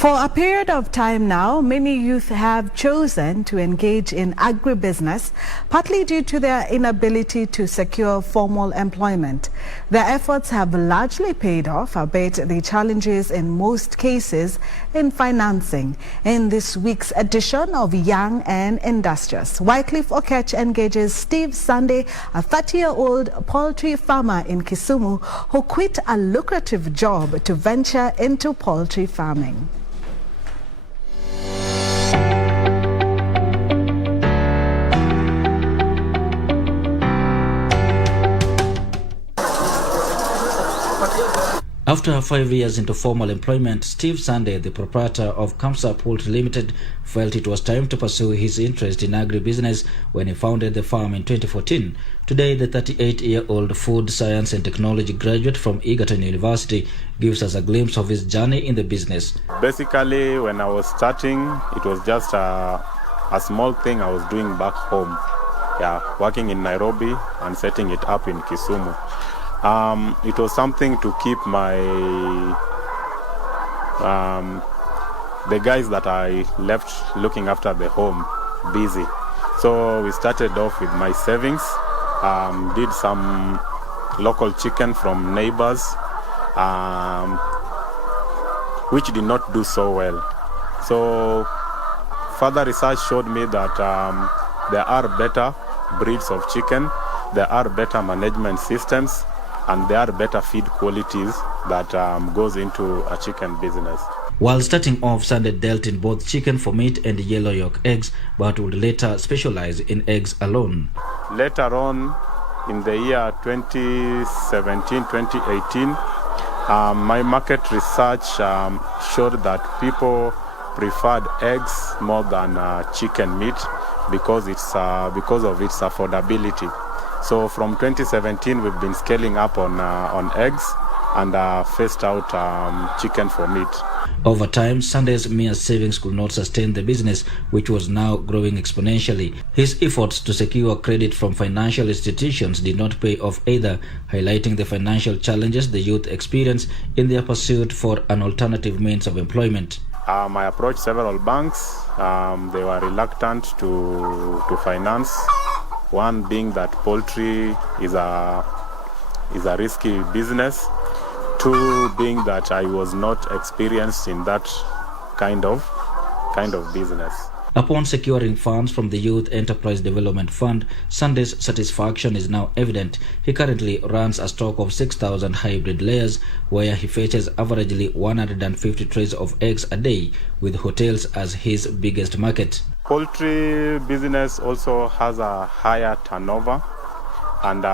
For a period of time now, many youth have chosen to engage in agribusiness, partly due to their inability to secure formal employment. Their efforts have largely paid off, albeit the challenges in most cases in financing. In this week's edition of Young and Industrious, Wycliffe Oketch engages Steve Sande, a 30-year-old poultry farmer in Kisumu who quit a lucrative job to venture into poultry farming. After 5 years into formal employment, Steve Sande, the proprietor of Kamsa Poultry Limited, felt it was time to pursue his interest in agribusiness when he founded the farm in 2014. Today, the 38-year-old food science and technology graduate from Egerton University gives us a glimpse of his journey in the business. Basically, when I was starting, it was just a small thing I was doing back home. Working in Nairobi and setting it up in Kisumu. It was something to keep my the guys that I left looking after the home busy. So we started off with my savings, did some local chicken from neighbors, which did not do so well. So further research showed me that there are better breeds of chicken, there are better management systems, and there are better feed qualities that goes into a chicken business. While starting off, Sande dealt in both chicken for meat and yellow yolk eggs, but would later specialize in eggs alone. Later on, in the year 2017-2018, my market research showed that people preferred eggs more than chicken meat because of its affordability. So from 2017, we've been scaling up on eggs and phased out chicken for meat. Over time, Sande's mere savings could not sustain the business, which was now growing exponentially. His efforts to secure credit from financial institutions did not pay off either, highlighting the financial challenges the youth experience in their pursuit for an alternative means of employment. I approached several banks. They were reluctant to finance. One being that poultry is a risky business. Two being that I was not experienced in that kind of business. Upon securing funds from the Youth Enterprise Development Fund, Sande's satisfaction is now evident. He currently runs a stock of 6,000 hybrid layers, where he fetches averagely 150 trays of eggs a day, with hotels as his biggest market. Poultry business also has a higher turnover, and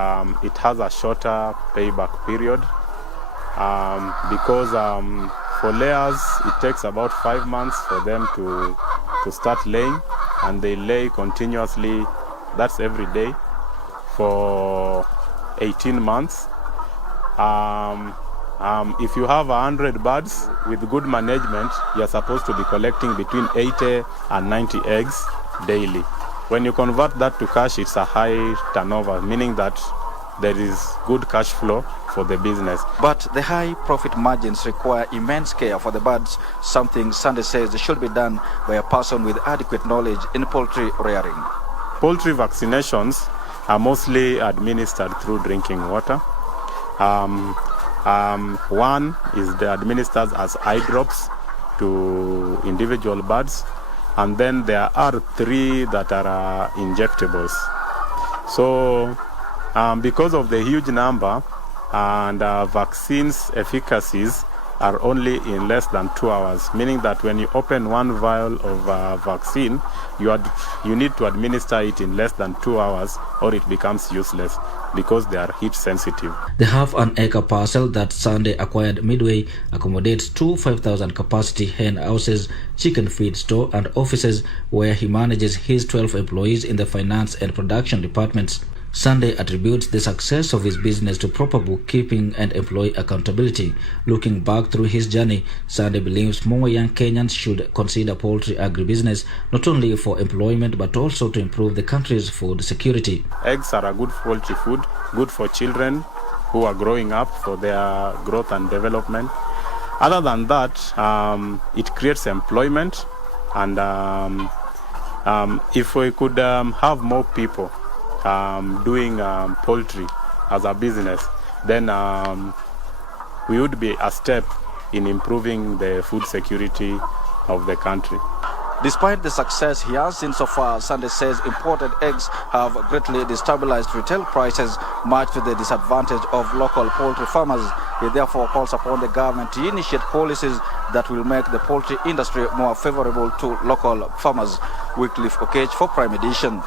it has a shorter payback period because for layers it takes about 5 months for them to start laying, and they lay continuously, that's every day, for 18 months. If you have 100 birds, with good management, you're supposed to be collecting between 80 and 90 eggs daily. When you convert that to cash, it's a high turnover, meaning that there is good cash flow for the business. But the high profit margins require immense care for the birds, something Sande says should be done by a person with adequate knowledge in poultry rearing. Poultry vaccinations are mostly administered through drinking water. One is administered as eye drops to individual birds, and then there are 3 that are injectables. So because of the huge number, and vaccines efficacies are only in less than 2 hours, meaning that when you open one vial of vaccine, you need to administer it in less than 2 hours, or it becomes useless because they are heat sensitive. The half-an-acre parcel that Sande acquired midway accommodates 2 5,000 capacity hen houses, chicken feed store and offices, where he manages his 12 employees in the finance and production departments. Sande attributes the success of his business to proper bookkeeping and employee accountability. Looking back through his journey, Sande believes more young Kenyans should consider poultry agribusiness, not only for employment but also to improve the country's food security. Eggs are a good poultry food, good for children who are growing up for their growth and development. Other than that, it creates employment, and if we could have more people doing poultry as a business, then we would be a step in improving the food security of the country. Despite the success he has seen so far, Sande says imported eggs have greatly destabilized retail prices, much to the disadvantage of local poultry farmers. He therefore calls upon the government to initiate policies that will make the poultry industry more favorable to local farmers. Wycliffe Oketch for Prime Edition.